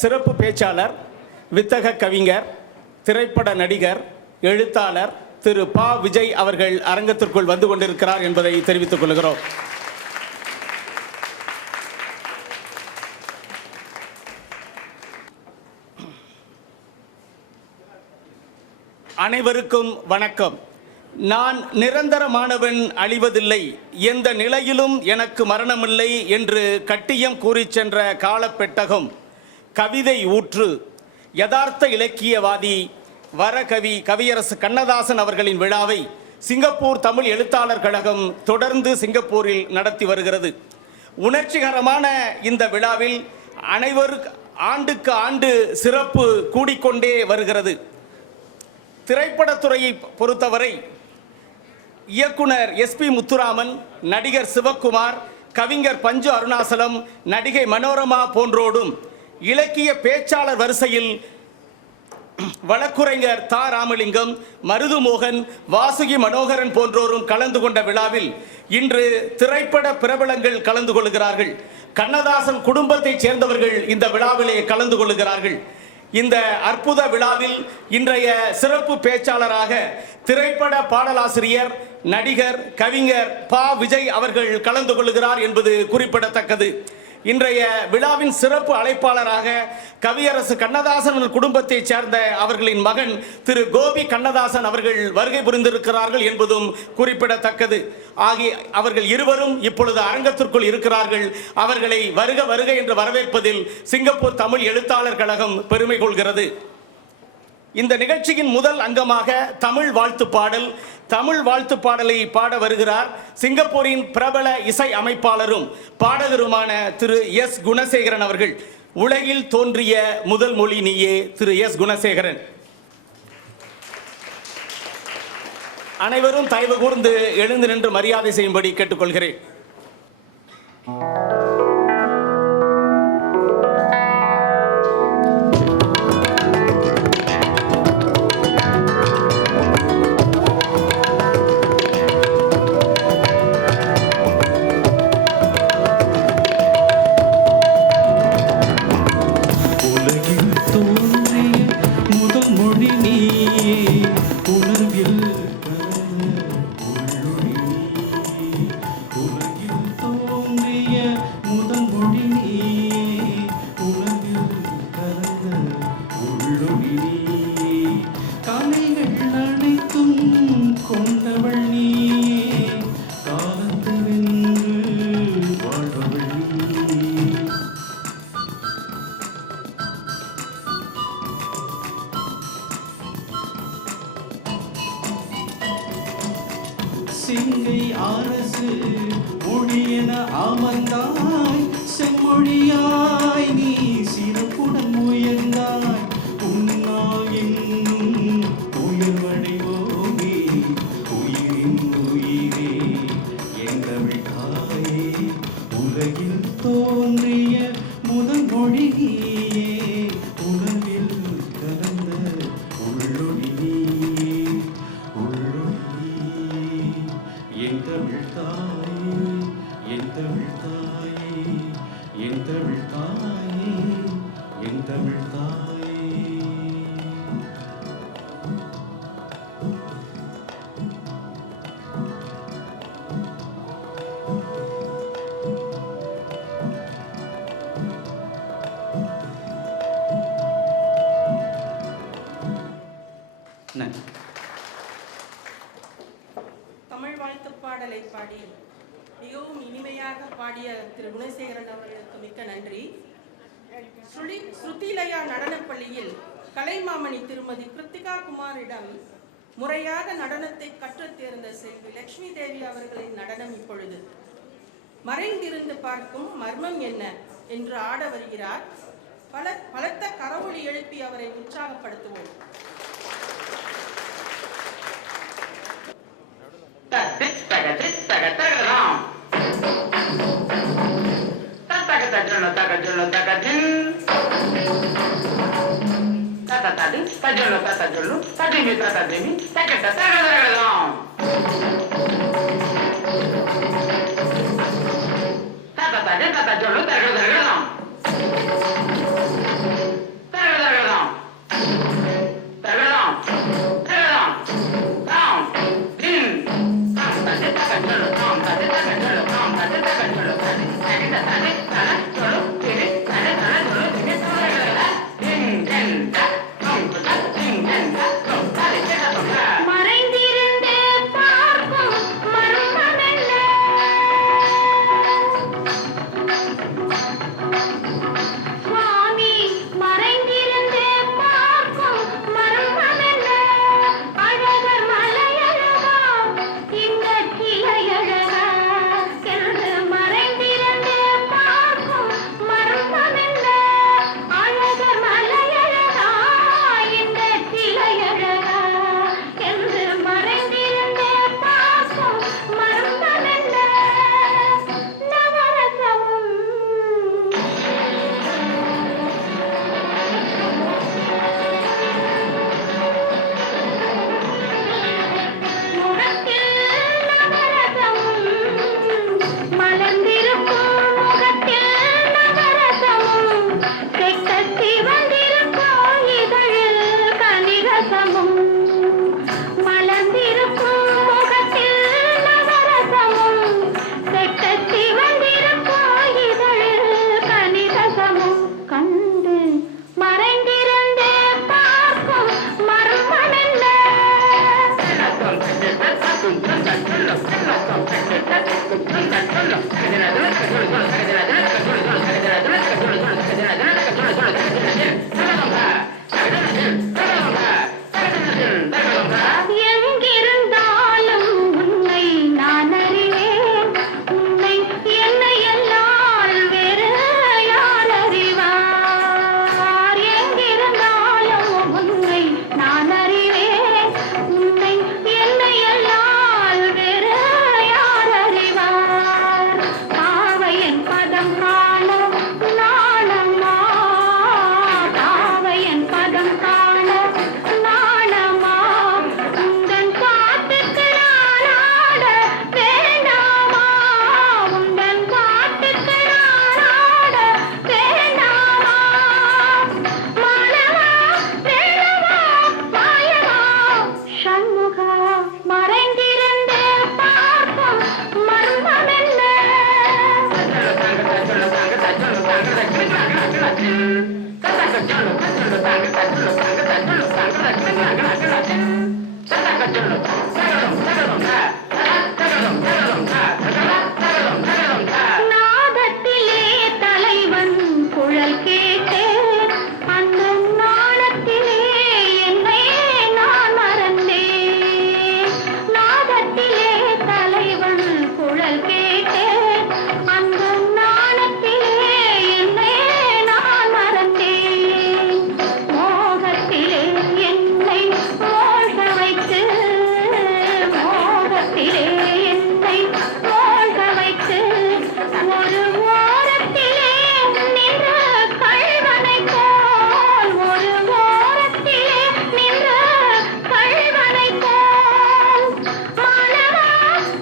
சிறப்பு பேச்சாளர், வித்தக கவிஞர், திரைப்பட நடிகர், எழுத்தாளர் திரு பா. விஜய் அவர்கள் அரங்கத்திற்குள் வந்து கொண்டிருக்கிறார் என்பதை தெரிவித்துக் கொள்கிறோம். அனைவருக்கும் வணக்கம். நான் நிரந்தரமானவன், அழிவதில்லை, எந்த நிலையிலும் எனக்கு மரணமில்லை என்று கட்டியம் கூறிச் சென்ற காலப்பெட்டகம், கவிதை ஊற்று, யதார்த்த இலக்கியவாதி, வரகவி கவியரசு கண்ணதாசன் அவர்களின் விழாவை சிங்கப்பூர் தமிழ் எழுத்தாளர் கழகம் தொடர்ந்து சிங்கப்பூரில் நடத்தி வருகிறது. உணர்ச்சிகரமான இந்த விழாவில் ஆண்டுக்கு ஆண்டு சிறப்பு கூடிக்கொண்டே வருகிறது. திரைப்படத்துறையை பொறுத்தவரை இயக்குனர் SP முத்துராமன், நடிகர் சிவக்குமார், கவிஞர் பஞ்சு அருணாசலம், நடிகை மனோரமா போன்றோடும் இலக்கிய பேச்சாளர் வரிசையில் வழக்குரைஞர் தா ராமலிங்கம், மருதுமோகன், வாசுகி மனோகரன் போன்றோரும் கலந்து கொண்ட விழாவில் இன்று திரைப்பட பிரபலங்கள் கலந்து கொள்கிறார்கள். கண்ணதாசன் குடும்பத்தைச் சேர்ந்தவர்கள் இந்த விழாவிலே கலந்து கொள்கிறார்கள். இந்த அற்புத விழாவில் இன்றைய சிறப்பு பேச்சாளராக திரைப்பட பாடலாசிரியர், நடிகர், கவிஞர் பா. விஜய் அவர்கள் கலந்து கொள்கிறார் என்பது குறிப்பிடத்தக்கது. இன்றைய விழாவின் சிறப்பு அழைப்பாளராக கவியரசு கண்ணதாசன் குடும்பத்தைச் சேர்ந்த அவர்களின் மகன் திரு கோபி கண்ணதாசன் அவர்கள் வருகை புரிந்திருக்கிறார்கள் என்பதும் குறிப்பிடத்தக்கது. ஆகிய அவர்கள் இருவரும் இப்பொழுது அரங்கத்திற்குள் இருக்கிறார்கள். அவர்களை வருக வருக என்று வரவேற்பதில் சிங்கப்பூர் தமிழ் எழுத்தாளர் கழகம் பெருமை கொள்கிறது. இந்த நிகழ்ச்சியின் முதல் அங்கமாக தமிழ் வாழ்த்து பாடல். தமிழ் வாழ்த்து பாடலை பாட வருகிறார் சிங்கப்பூரின் பிரபல இசை அமைப்பாளரும் பாடகருமான திரு எஸ். குணசேகரன் அவர்கள். உலகில் தோன்றிய முதல் மொழி நீயே, திரு எஸ். குணசேகரன். அனைவரும் தயவு கூர்ந்து எழுந்து நின்று மரியாதை செய்யும்படி கேட்டுக்கொள்கிறேன். சிங்கை அரசு மொழியென அமர்ந்தாய், செம்மொழியாய் நீ சிறப்புடன் உயர்ந்தாய். உன்னால் என்னும் உயர்வடைவோமே, உயிரின் உயிரே என் தமிழ் தாயே. உலகில் தோன்றிய முதல் மொழி நீயே, உலகில் கலந்த உள்ளொளி நீயே, உள்ளொளி என் தமிழ் தாயே, என் தமிழ் தாயே, என் தமிழ் தாயே, என் தமிழ் தாயே. தமிழ் வாழ்த்து பாடலை பாடி மிகவும் இனிமையாக பாடிய திரு குணசேகரன் அவர்களுக்கு மிக்க நன்றி. ஸ்ருதிலயா நடனப்பள்ளியில் கலைமாமணி திருமதி கிருத்திகா குமாரிடம் முறையாக நடனத்தை கற்றுத் தேர்ந்த செல்வி லட்சுமி தேவி அவர்களின் நடனம் இப்பொழுது. மறைந்திருந்து பார்க்கும் மர்மம் என்ன என்று ஆட வருகிறார். பலத்த கரவொலி எழுப்பி அவரை உற்சாகப்படுத்துவோம். அழகர் மலையழகா இந்த கிளையழகா நாதத்திலே தலைவன் குழல் கேட்டே அந்த நாணத்திலே என்னை நான் மறந்தேன். நாதத்திலே தலைவன் குழல் கேட்டே அந்த நாணத்திலே என்னை நான் மறந்தேன். மோகத்திலே என்னை மோக வைத்து மோகத்திலே என்னை மோக வைத்து ஒரு ஓரத்திலே நின்ற கள்வனை போல் ஒரு ஓரத்திலே நின்ற கள்வனை போல் மாலவா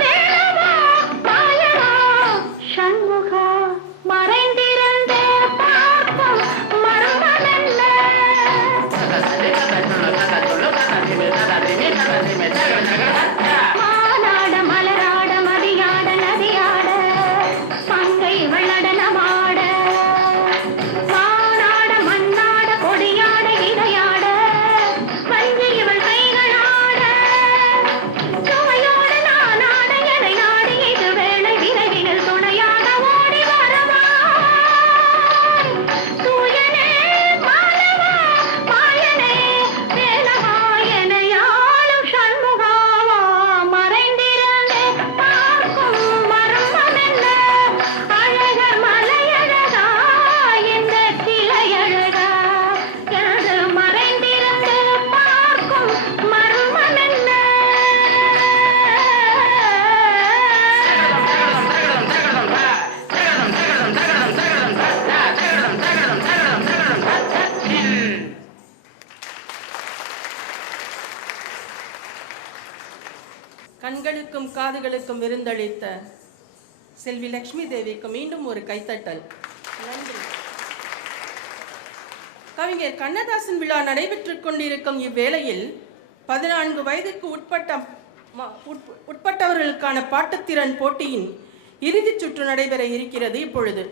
வேளவா மாயவா சண்முகா மறைந்திருந்தே பார்க்கும் மர்மமென்ன. மானாட மலராட மதியாட நதியாட பங்கை வெள்ளடனமாட வானாட மண்ணாட கொடியாட இடையாட வஞ்சி இவள் கைகளாட சுவையோடு நானாட எனை நாடி இது வேளை விரைவில் துணையாக ஓடி வரவா தூயனே மாலவா மாயனே வேலவா எனையாளும் சண்முகாவா மறைந்திருந்தே பார்க்கும் மர்மமென்ன. அழகர் மலையழகா இந்த கிளையழகா எனது மறைந்திருந்து பார்க்கும் மர்மமென்ன. கண்களுக்கும் காதுகளுக்கும் விருந்தளித்த செல்வி லட்சுமி தேவிக்கு மீண்டும் ஒரு கைத்தட்டல். நன்றி. கவிஞர் கண்ணதாசன் விழா நடைபெற்றுக் கொண்டிருக்கும் இவ்வேளையில் 14 வயதுக்கு உட்பட்டவர்களுக்கான பாட்டுத்திறன் போட்டியின் இறுதிச் சுற்று நடைபெற இருக்கிறது. இப்பொழுது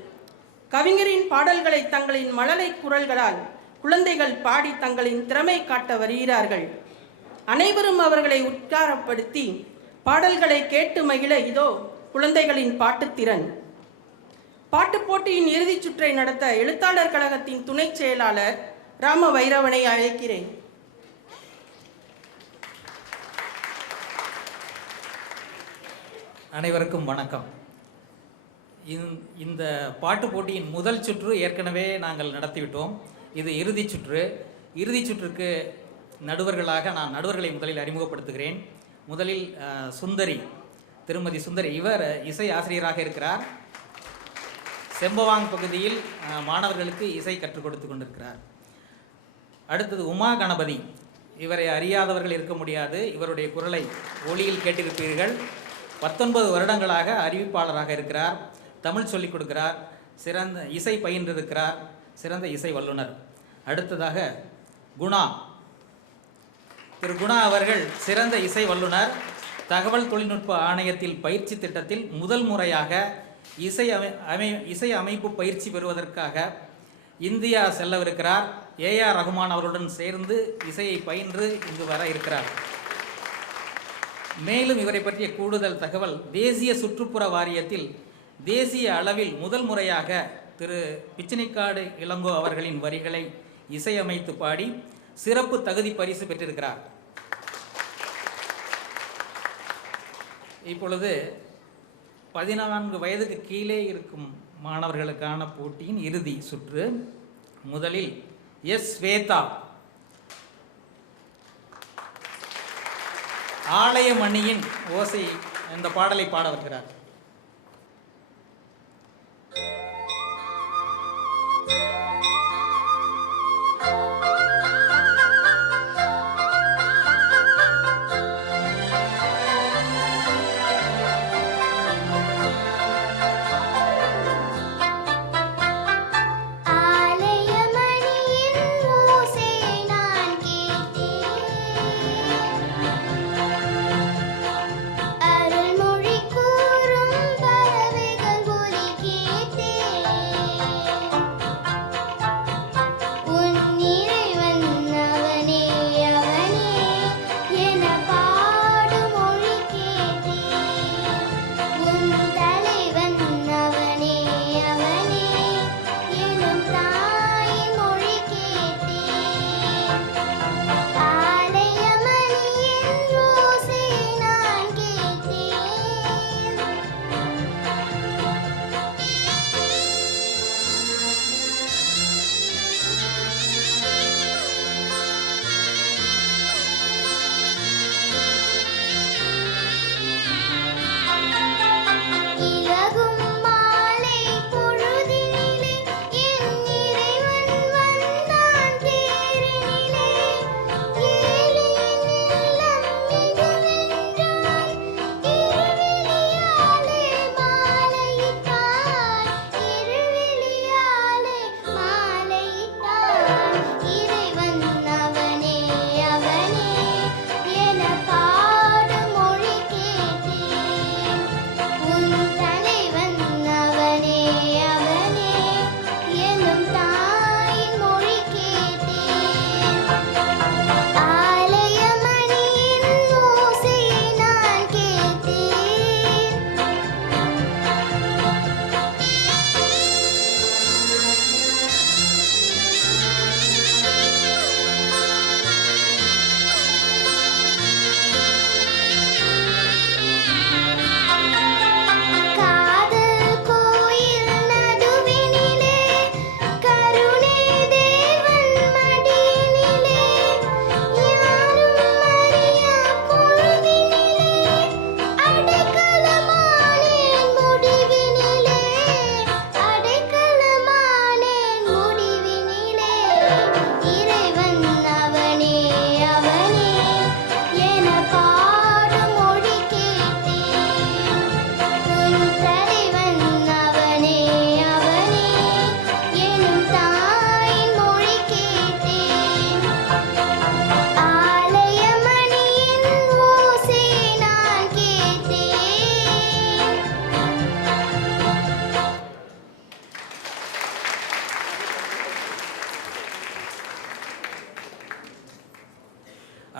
கவிஞரின் பாடல்களை தங்களின் மழலை குரல்களால் குழந்தைகள் பாடி தங்களின் திறமை காட்ட வருகிறார்கள். அனைவரும் அவர்களை உட்காரப்படுத்தி பாடல்களை கேட்டு மகிழ இதோ குழந்தைகளின் பாட்டுத்திறன். பாட்டுப் போட்டியின் இறுதிச் சுற்றை நடத்த எழுத்தாளர் கழகத்தின் துணை செயலாளர் ராம வைரவனை அழைக்கிறேன். அனைவருக்கும் வணக்கம். இந்த பாட்டு போட்டியின் முதல் சுற்று ஏற்கனவே நாங்கள் நடத்திவிட்டோம். இது இறுதிச் சுற்று. இறுதிச் சுற்றுக்கு நடுவர்களாக நான் நடுவர்களை முதலில் அறிமுகப்படுத்துகிறேன். முதலில் சுந்தரி, திருமதி சுந்தரி. இவர் இசை ஆசிரியராக இருக்கிறார். செம்பவாங் பகுதியில் மாணவர்களுக்கு இசை கற்றுக் கொடுத்து கொண்டிருக்கிறார். அடுத்தது உமா கணபதி. இவரை அறியாதவர்கள் இருக்க முடியாது. இவருடைய குரலை ஒளியில் கேட்டிருப்பீர்கள். 19 வருடங்களாக அறிவிப்பாளராக இருக்கிறார். தமிழ் சொல்லிக் கொடுக்கிறார். சிறந்த இசை பயின்றிருக்கிறார். சிறந்த இசை வல்லுனர். அடுத்ததாக குணா, திரு குணா அவர்கள் சிறந்த இசை வல்லுனர். தகவல் தொழில்நுட்ப ஆணையத்தில் பயிற்சி திட்டத்தில் முதல் முறையாக இசை அமைப்பு பயிற்சி பெறுவதற்காக இந்தியா செல்லவிருக்கிறார். ஏஆர் ரகுமான் அவருடன் சேர்ந்து இசையை பயின்று இங்கு வர இருக்கிறார். மேலும் இவரை பற்றிய கூடுதல் தகவல், தேசிய சுற்றுப்புற வாரியத்தில் தேசிய அளவில் முதல் முறையாக திரு பிச்சினிக்காடு இளங்கோ அவர்களின் வரிகளை இசையமைத்து பாடி சிறப்பு தகுதி பரிசு பெற்றிருக்கிறார். இப்பொழுது 14 வயதுக்கு கீழே இருக்கும் மாணவர்களுக்கான போட்டியின் இறுதி சுற்று. முதலில் எஸ் ஸ்வேதா ஆலயமணியின் ஓசை இந்த பாடலை பாட வருகிறார்.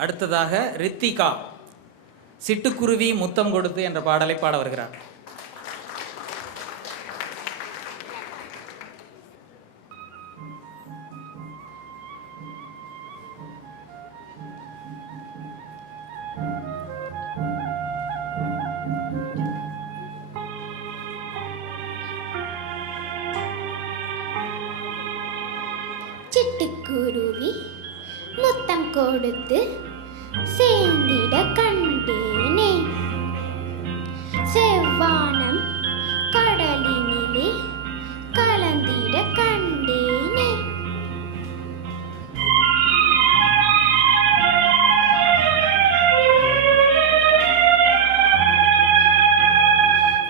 அடுத்ததாக ரித்திகா சிட்டுக்குருவி முத்தம் கொடுத்து என்ற பாடலை பாட வருகிறார். சிட்டுக்குருவி முத்தம் கொடுத்து சேர்ந்திட கண்டேனே, செவ்வானம் கடலினிலே கலந்திட கண்டேனே.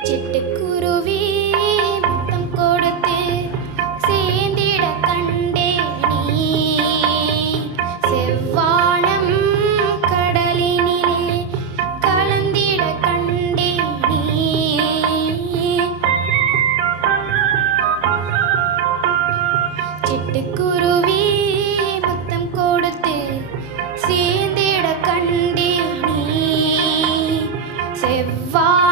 சிட்டுக்குருவி முத்தம் கொடுத்து சேர்ந்திட கண்டேனே, செவ்வானம் கடலினிலே கலந்திட கண்டேனே. சிட்டுக்குருவி முத்தம் கொடுத்து சேர்ந்திட கண்டேனே, செவ்வானம்